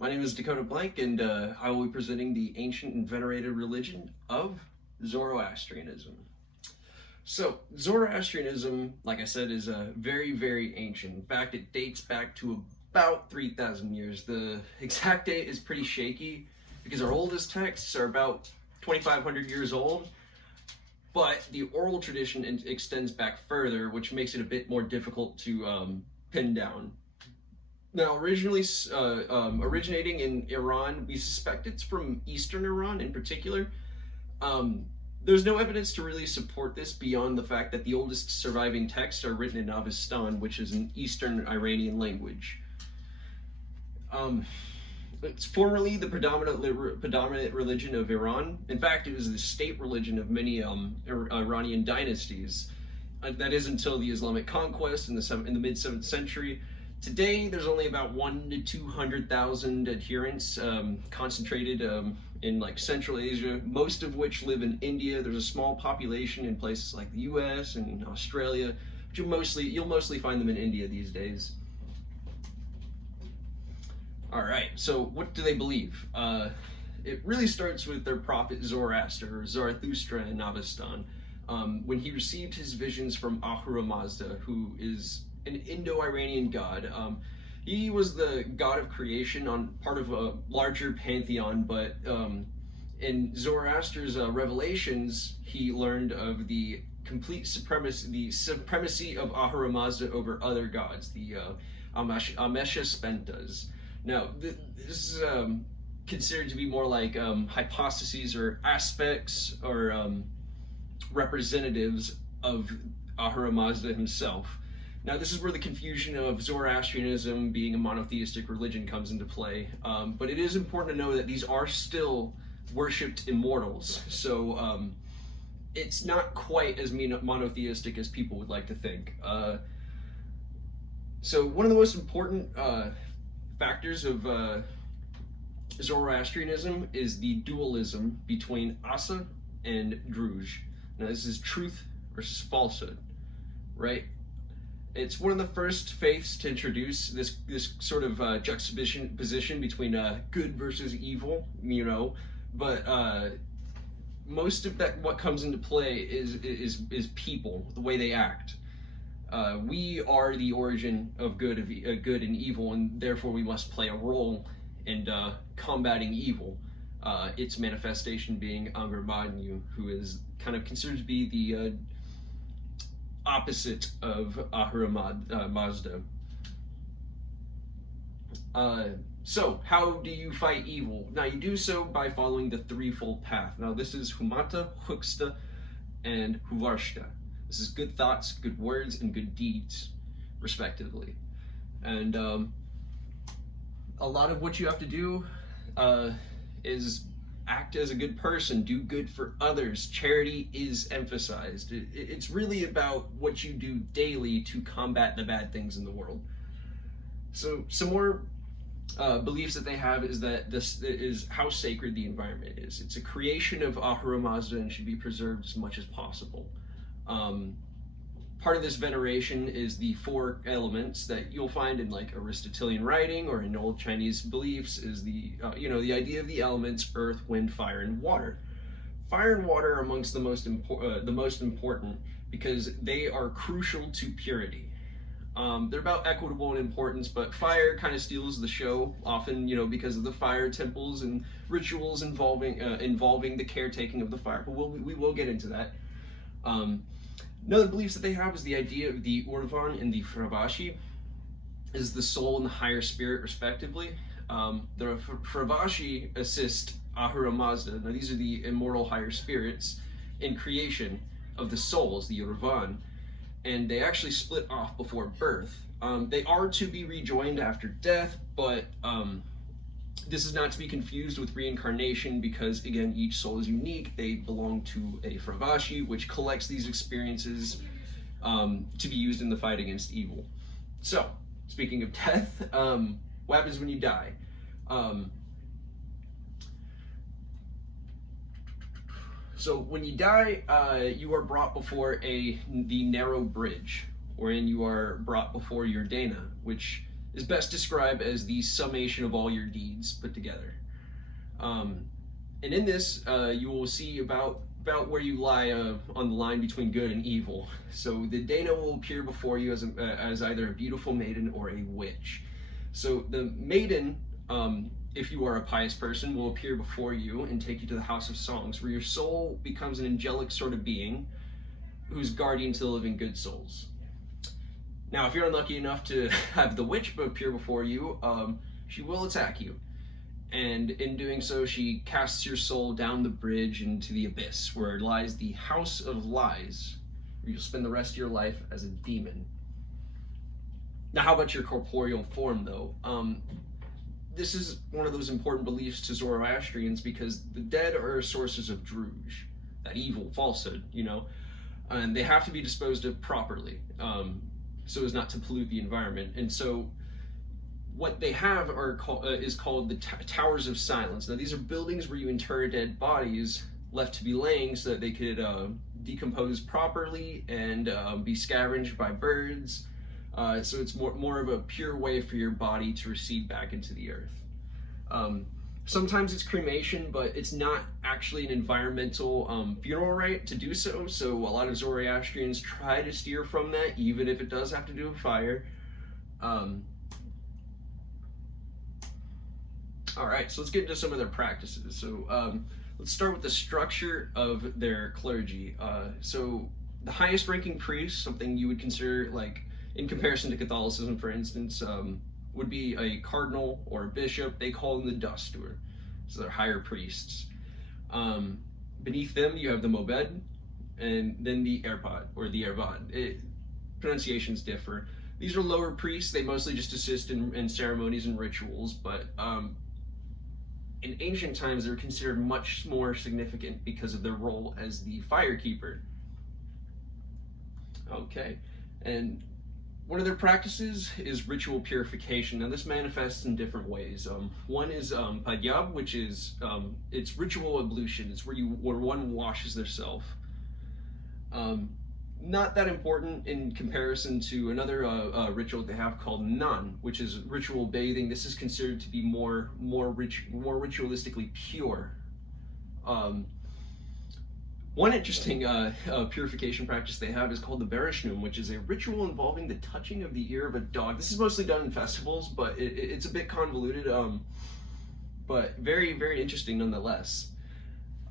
My name is Dakota Blank, and I will be presenting the ancient and venerated religion of Zoroastrianism. So, Zoroastrianism, like I said, is very, very ancient. In fact, it dates back to about 3,000 years. The exact date is pretty shaky because our oldest texts are about 2,500 years old, but the oral tradition extends back further, which makes it a bit more difficult to pin down. Now, originally originating in Iran, we suspect it's from Eastern Iran in particular. There's no evidence to really support this beyond the fact that the oldest surviving texts are written in Avestan, which is an Eastern Iranian language. It's formerly the predominant religion of Iran. In fact, it was the state religion of many Iranian dynasties. That is until the Islamic conquest in the mid-7th century. Today, there's only about 100,000 to 200,000 adherents concentrated in like Central Asia, most of which live in India. There's a small population in places like the US and Australia, but you'll mostly find them in India these days. All right, so what do they believe? It really starts with their prophet Zoroaster, or Zarathustra in Avestan, when he received his visions from Ahura Mazda, who is an Indo-Iranian god. He was the god of creation on part of a larger pantheon, but in Zoroaster's revelations, he learned of the complete supremacy of Ahura Mazda over other gods, the Amesha Spentas. Now, this is considered to be more like hypostases or aspects or representatives of Ahura Mazda himself. Now, this is where the confusion of Zoroastrianism being a monotheistic religion comes into play, but it is important to know that these are still worshipped immortals, so it's not quite as monotheistic as people would like to think. So one of the most important factors of Zoroastrianism is the dualism between Asa and Druj. Now, this is truth versus falsehood, right? It's one of the first faiths to introduce this sort of juxtaposition between good versus evil, but most of that what comes into play is people, the way they act. We are the origin of good and evil, and therefore we must play a role in combating evil. Its manifestation being Angarmanyu, who is kind of considered to be the opposite of Ahura Mazda. So, how do you fight evil? Now, you do so by following the threefold path. Now, this is Humata, Huksta, and Huvarshta. This is good thoughts, good words, and good deeds, respectively. And a lot of what you have to do is act as a good person, do good for others. Charity is emphasized. It's really about what you do daily to combat the bad things in the world. So some more beliefs that they have is that this is how sacred the environment is. It's a creation of Ahura Mazda and should be preserved as much as possible. Part of this veneration is the four elements that you'll find in like Aristotelian writing or in old Chinese beliefs is the idea of the elements earth, wind, fire, and water. Fire and water are amongst the most important because they are crucial to purity. They're about equitable in importance, but fire kind of steals the show often, because of the fire temples and rituals involving the caretaking of the fire. But we will get into that. Another beliefs that they have is the idea of the Urvan and the Fravashi is the soul and the higher spirit, respectively. The Fravashi assist Ahura Mazda. Now, these are the immortal higher spirits in creation of the souls, the Urvan, and they actually split off before birth. They are to be rejoined after death, but this is not to be confused with reincarnation because, again, each soul is unique. They belong to a Fravashi, which collects these experiences to be used in the fight against evil. So, speaking of death, what happens when you die? So when you die, you are brought before the narrow bridge, wherein you are brought before your Dana, which is best described as the summation of all your deeds put together. And in this, you will see about where you lie on the line between good and evil. So the Dana will appear before you as either a beautiful maiden or a witch. So the maiden, if you are a pious person, will appear before you and take you to the House of Songs, where your soul becomes an angelic sort of being who's guardian to the living good souls. Now, if you're unlucky enough to have the witch appear before you, she will attack you. And in doing so, she casts your soul down the bridge into the abyss, where lies the House of Lies, where you'll spend the rest of your life as a demon. Now, how about your corporeal form, though? This is one of those important beliefs to Zoroastrians, because the dead are sources of Druj, that evil falsehood, and they have to be disposed of properly, so as not to pollute the environment. And so what they have is called the Towers of Silence. Now, these are buildings where you inter dead bodies left to be laying so that they could decompose properly and be scavenged by birds. So it's more of a pure way for your body to recede back into the earth. Sometimes it's cremation, but it's not actually an environmental funeral rite to do so. So a lot of Zoroastrians try to steer from that, even if it does have to do with fire. All right, so let's get into some of their practices. So let's start with the structure of their clergy. So the highest ranking priest, something you would consider like in comparison to Catholicism, for instance, would be a cardinal or a bishop. They call them the Dastur, so they're higher priests. Beneath them, you have the Mobed, and then the Erpad or the Ervad. Pronunciations differ. These are lower priests. They mostly just assist in ceremonies and rituals, but in ancient times, they were considered much more significant because of their role as the firekeeper. Okay, and one of their practices is ritual purification. Now, this manifests in different ways. One is Padyab, which is it's ritual ablution. It's where one washes their self. Not that important in comparison to another ritual they have called Nan, which is ritual bathing. This is considered to be more ritualistically pure. One interesting purification practice they have is called the Bereshnum, which is a ritual involving the touching of the ear of a dog. This is mostly done in festivals, but it's a bit convoluted, but very, very interesting nonetheless.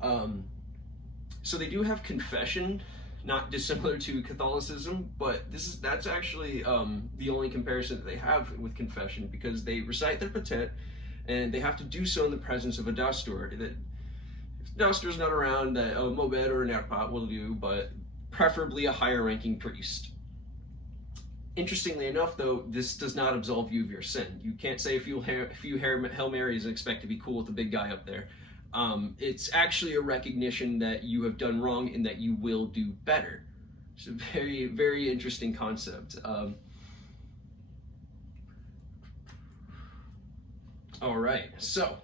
So they do have confession, not dissimilar to Catholicism, but that's actually the only comparison that they have with confession, because they recite their patet, and they have to do so in the presence of a Dastur. That if the Dastur's not around, that a Mobed or an Erpat will do, but preferably a higher ranking priest. Interestingly enough, though, this does not absolve you of your sin. You can't say a few Hail Marys and expect to be cool with the big guy up there. It's actually a recognition that you have done wrong and that you will do better. It's a very, very interesting concept. All right, so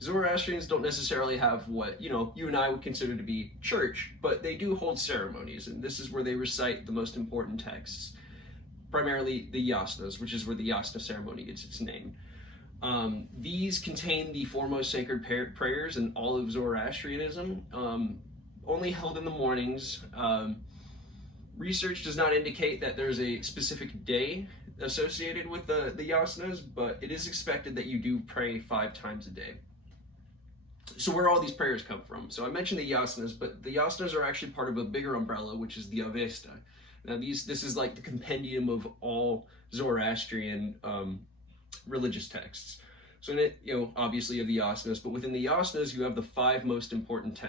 Zoroastrians don't necessarily have what you and I would consider to be church, but they do hold ceremonies, and this is where they recite the most important texts, primarily the yasnas, which is where the yasna ceremony gets its name. These contain the foremost sacred prayers in all of Zoroastrianism, only held in the mornings. Research does not indicate that there's a specific day associated with the yasnas, but it is expected that you do pray 5 times a day. So where all these prayers come from? So I mentioned the yasnas, but the yasnas are actually part of a bigger umbrella, which is the Avesta. Now this is like the compendium of all Zoroastrian religious texts. So in it, obviously you have the yasnas, but within the yasnas you have the 5 most important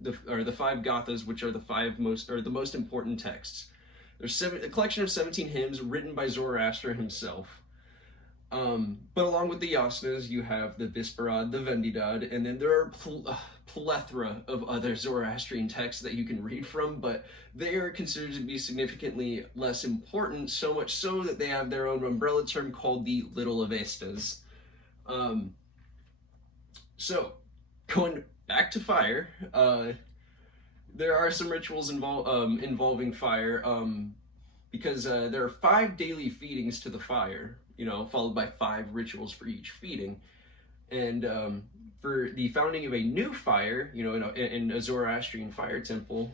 the 5 gathas, which are the most important texts. There's a collection of 17 hymns written by Zoroaster himself. But along with the yasnas, you have the Visparad, the Vendidad, and then there are plethora of other Zoroastrian texts that you can read from, but they are considered to be significantly less important, so much so that they have their own umbrella term called the Little Avestas. So, going back to fire, there are some rituals involving fire. because there are 5 daily feedings to the fire, followed by 5 rituals for each feeding. And for the founding of a new fire, in a Zoroastrian fire temple,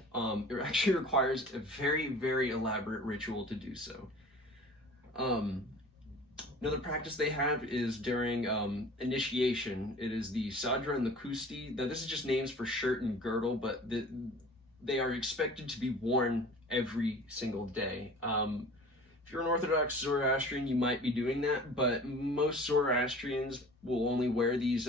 it actually requires a very, very elaborate ritual to do so. Another practice they have is during initiation. It is the Sadra and the Kusti. Now, this is just names for shirt and girdle, but they are expected to be worn every single day. If you're an Orthodox Zoroastrian, you might be doing that, but most Zoroastrians will only wear these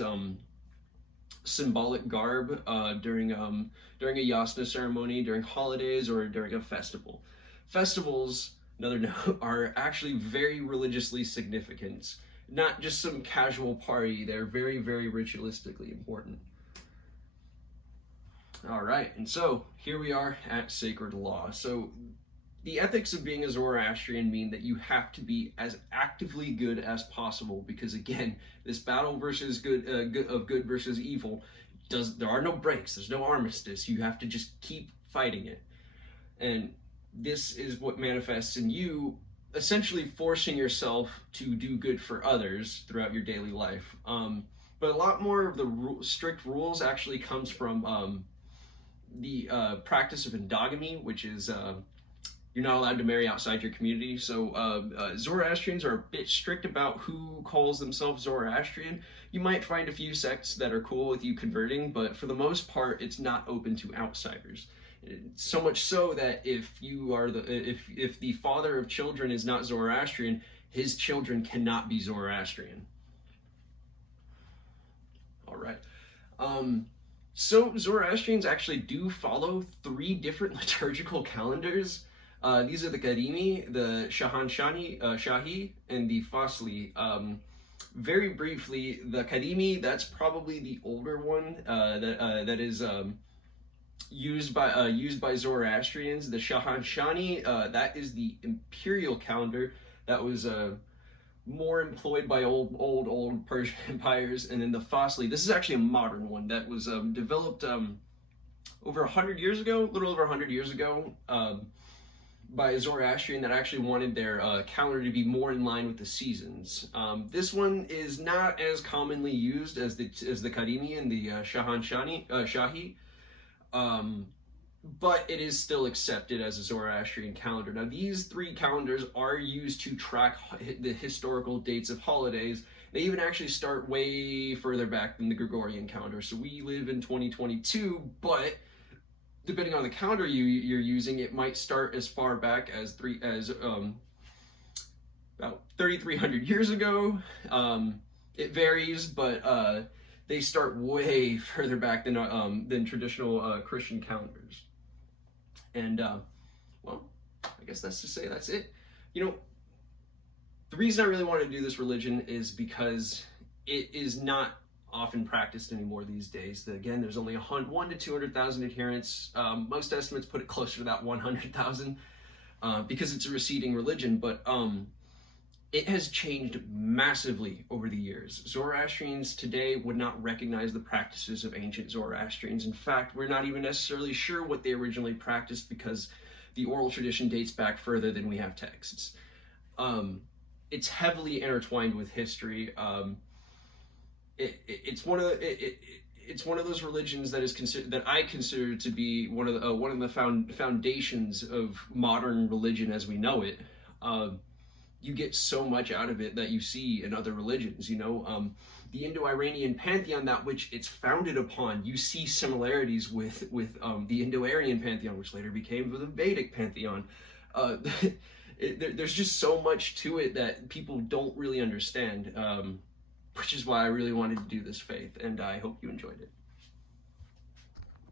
symbolic garb during a yasna ceremony, during holidays, or during a festival. Festivals, another note, are actually very religiously significant. Not just some casual party, they're very, very ritualistically important. All right, and so here we are at sacred law. So the ethics of being a Zoroastrian mean that you have to be as actively good as possible, because again, this battle versus good versus evil, there are no breaks, there's no armistice. You have to just keep fighting it. And this is what manifests in you essentially forcing yourself to do good for others throughout your daily life. But a lot more of the strict rules actually comes from the practice of endogamy, which is you're not allowed to marry outside your community. So Zoroastrians are a bit strict about who calls themselves Zoroastrian. You might find a few sects that are cool with you converting, but for the most part, it's not open to outsiders. So much so that if the father of children is not Zoroastrian, his children cannot be Zoroastrian. All right. So Zoroastrians actually do follow 3 different liturgical calendars. These are the Karimi, the Shahi, and the Fasli. Very briefly, the Karimi, that's probably the older one that is used by Zoroastrians. The Shahanshani, that is the imperial calendar that was more employed by old Persian empires. And then the Fasli, this is actually a modern one that was developed over 100 years ago, a little over 100 years ago, by a Zoroastrian that actually wanted their calendar to be more in line with the seasons. This one is not as commonly used as the Karimi and the Shahi, but it is still accepted as a Zoroastrian calendar. Now, these 3 calendars are used to track the historical dates of holidays. They even actually start way further back than the Gregorian calendar. So we live in 2022, but depending on the calendar you're using, it might start as far back as about 3,300 years ago. It varies, but they start way further back than traditional Christian calendars. And well, I guess that's to say that's it. The reason I really wanted to do this religion is because it is not often practiced anymore these days. Again, there's only 1 to 200,000 adherents. Most estimates put it closer to that 100,000 because it's a receding religion, but it has changed massively over the years. Zoroastrians today would not recognize the practices of ancient Zoroastrians. In fact, we're not even necessarily sure what they originally practiced because the oral tradition dates back further than we have texts. It's heavily intertwined with history. It's one of those religions that I consider to be one of the foundations of modern religion as we know it. You get so much out of it that you see in other religions. The Indo-Iranian pantheon, that which it's founded upon, you see similarities with the Indo-Aryan pantheon, which later became the Vedic pantheon. There's just so much to it that people don't really understand. Which is why I really wanted to do this faith, and I hope you enjoyed it.